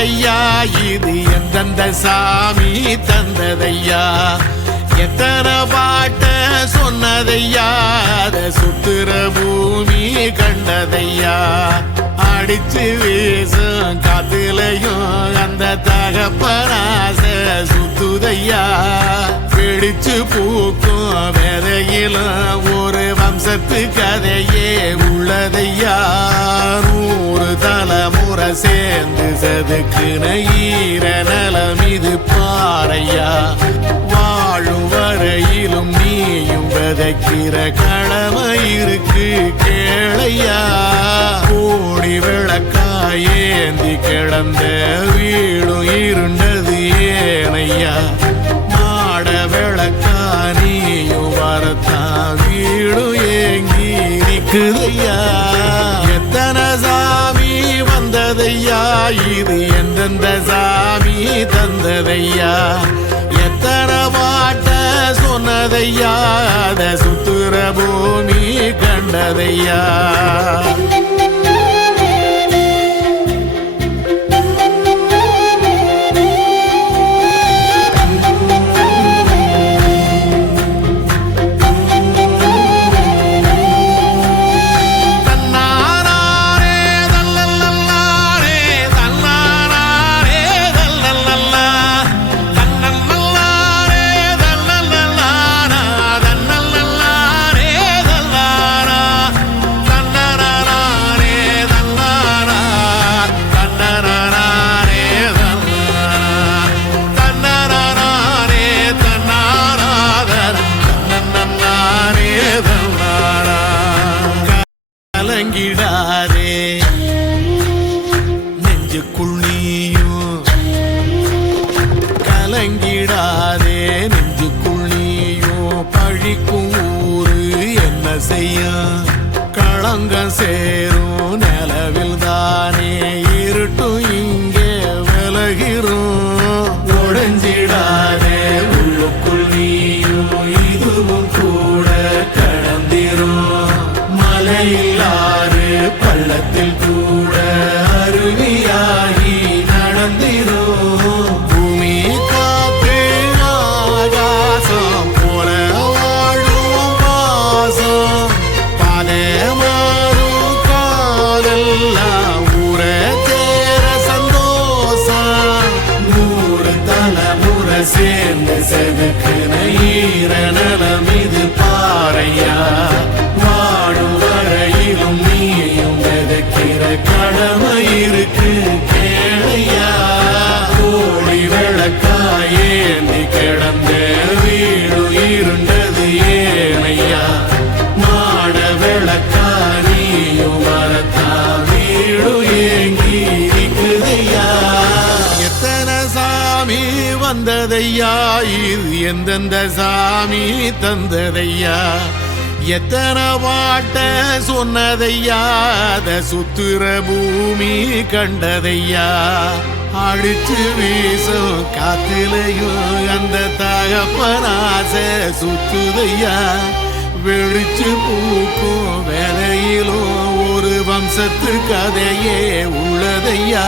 வந்ததையா இது எந்தெந்த சாமி தந்ததையா எத்தனை பாட்ட சொன்னதையா அத சுத்துற பூமி கண்டதையா அடிச்சு வீசும் காத்துலையும் அந்த தகப்பனாச சுத்துதையா பிடிச்சு பூக்கும் வேதையிலும் ஒரு வம்சத்து கதையே உள்ளதையா 100 தலைமுறை சேர்ந்து சதுக்குன ஈர நலம் இது பாறையா வாழும் வரையிலும் நீயும் விதைக்கிற கடமை இருக்கு கேளையா கோடி விளக்காயேந்தி கிடந்த வீடும் இருண்டது ஏனையா மாட விளக்கா நீயும் வரத்தா வீடும் ஏங்கி நிக்குதையா எத்தனை சாமி வந்ததையா இது எந்தெந்த சாமி தந்ததையா எத்தனை பாட்ட சொன்னதையா அத சுத்துற பூமி கண்டதையா கலங்கிடாதே நெஞ்சுக்குள் நீயும் கலங்கிடாதே நெஞ்சுக்குள் நீயும் பழிக்கும் ஊரு என்ன செய்ய களங்கம் சேரும் நிலவில் தானே இருட்டும் இங்கே விலகிறோம் உடைஞ்சிடாதே உள்ளுக்குள் நீயும் இதுவும் கூட கடந்திரும் மலையிலாறு பள்ளத்தில் கூட அருவியாகி நடந்திரும் பூமி காத்து ஆகாசம் போல வாழும் வாசம் பலே மாறும் காதெல்லாம் ஊர சேர சந்தோஷம் 100 தலைமுறை சேர்ந்து செதுக்குன ஈர நலம் இது பாறையா வாழும் வரையிலும் நீயும் விதைக்கிற கடமை இருக்கு கேளையா கோடி விளக்காயேந்தி கிடந்த வீடு இருண்டது ஏனையா மாட விளக்கா நீயும் வரத்தா வீடு ஏங்கி இருக்குதையா எத்தனை சாமி வந்ததையா இது எந்தெந்த சாமி தந்ததையா எத்தனை பாட்ட சொன்னதையா அத சுத்துற பூமி கண்டதையா அடிச்சு வீசும் காத்திலையும் அந்த தகப்பனாச சுத்துதையா வெளிச்சு பூக்கும் வேலையிலும் ஒரு வம்சத்து கதையே உள்ளதையா